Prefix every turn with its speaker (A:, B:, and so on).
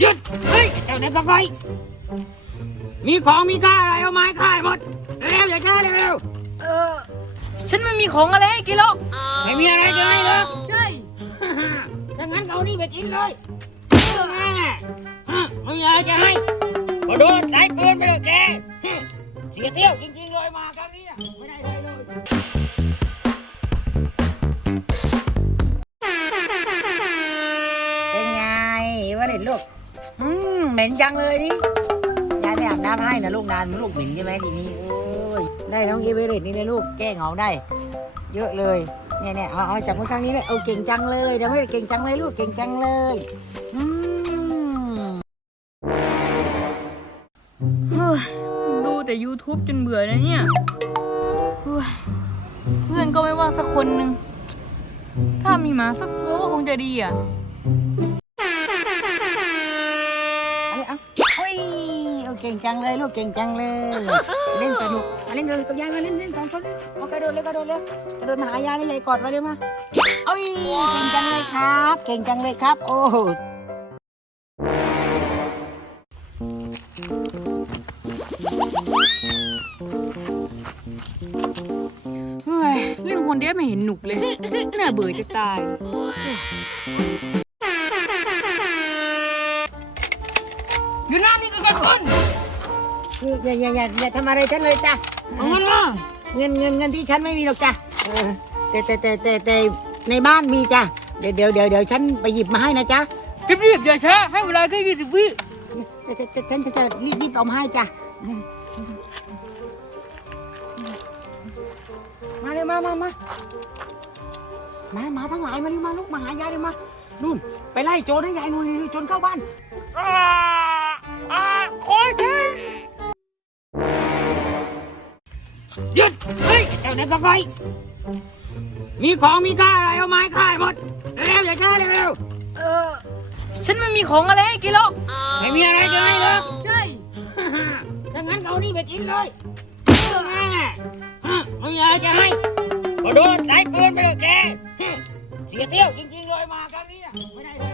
A: หยุดเฮ้ยเจ้าเด็กกะกอยมีของมีค่าอะไรเอาไม้ค่ายหมดเร็วๆอย่าช้าเร็ว
B: เออ ฉันไม่มีของอะไรให้กินหรอก
A: ๆไม่มีอะไรจะให้เหรอ
B: ใช่
A: ถ้างั้นเอานี่ไปกินเลยแม่ฮะไม่มีอะไรจะให้ก็โดนสายปืนไปเลยแกฮะเสียเที่ยวจริงๆเลยมาครั้งนี้อะไม่ได้อะไรเลย
C: เป็น เด็ดลูก อืมเหม็นจังเลยนี่ยายไม่อาบน้ำให้นะลูกนานลูกเหม็นใช่ไหมทีนี้โอ้ยได้น้องเอเวอเรสต์นี่เลยลูกแก้เหงาได้ เยอะเลยเนี่ยเนี่ยเอาเอาจับมือข้างนี้เลยเอาเก่งจังเลยเดี๋ยวไม่ได้เก่งจังเลยลูกเก่งจังเลยอืม
B: เฮ้ยดูแต่ YouTube จนเบื่อแล้วเนี่ยเฮ้ยเพื่อนก็ไม่ว่าสักคนหนึ่ง ถ้ามีหมาสักตัวก็คงจะดีอะ
C: เอาเอาโอ้ยเอาเก่งจังเลยลูกเก่งจังเลย เล่นสนุกมาเล่นกับยายมาเล่นเล่นสองคนเลยเอากระโดดเลยกระโดดเลยกระโดดมาหายายเลยยายกอดมาเร็วมาโอ้ยเก่งจังเลยครับ เก่งจังเลยครับ โอ้
B: เฮ้ยเล่นคนเดียวไม่เห็นหนุกเลย น่าเบื่อจะตาย น้านี่กันคน
C: อย่าอย่าอย่าอย่าทำอะไรฉันเลยจ้ะ
B: เอาเงินมา
C: เงินเงินเงินที่ฉันไม่มีหรอกจ้ะเออแต่แต่แต่แต่แต่ในบ้านมีจ้ะเดี๋ยวเดี๋ยวเดี๋ยวเดี๋ยวฉันไปหยิบมาให้นะจ๊ะ
B: รีบๆอย่าช้าให้เวลาแค่ยี่สิบวิ
C: จะจะจะฉันจะจะรีบรีบเอามาให้จ้ะมาเลยมามามามามาทั้งหลายมาเลยมาลูกมาหายายเลยมานู่นไปไล่โจรให้ยายหน่อยโจรเข้าบ้าน
A: หยุดเฮ้ยเจ้าเด็กกะกอยมีของมีค่าอะไรเอาไม้ค่ายหมดเร็วๆอย่าช้าเร็ว
B: เออ ฉันไม่มีของอะไรให้กินหรอก
A: ๆไม่มีอะไรจะให้เหรอ
B: ใช่
A: ถ้างั้นเอานี่ไปกินเลยแม่ฮะไม่มีอะไรจะให้ก็โดนสายปืนไปเลยแกฮะเสียเที่ยวจริงๆเลยมาครั้งนี้อะไม่ได้อะไร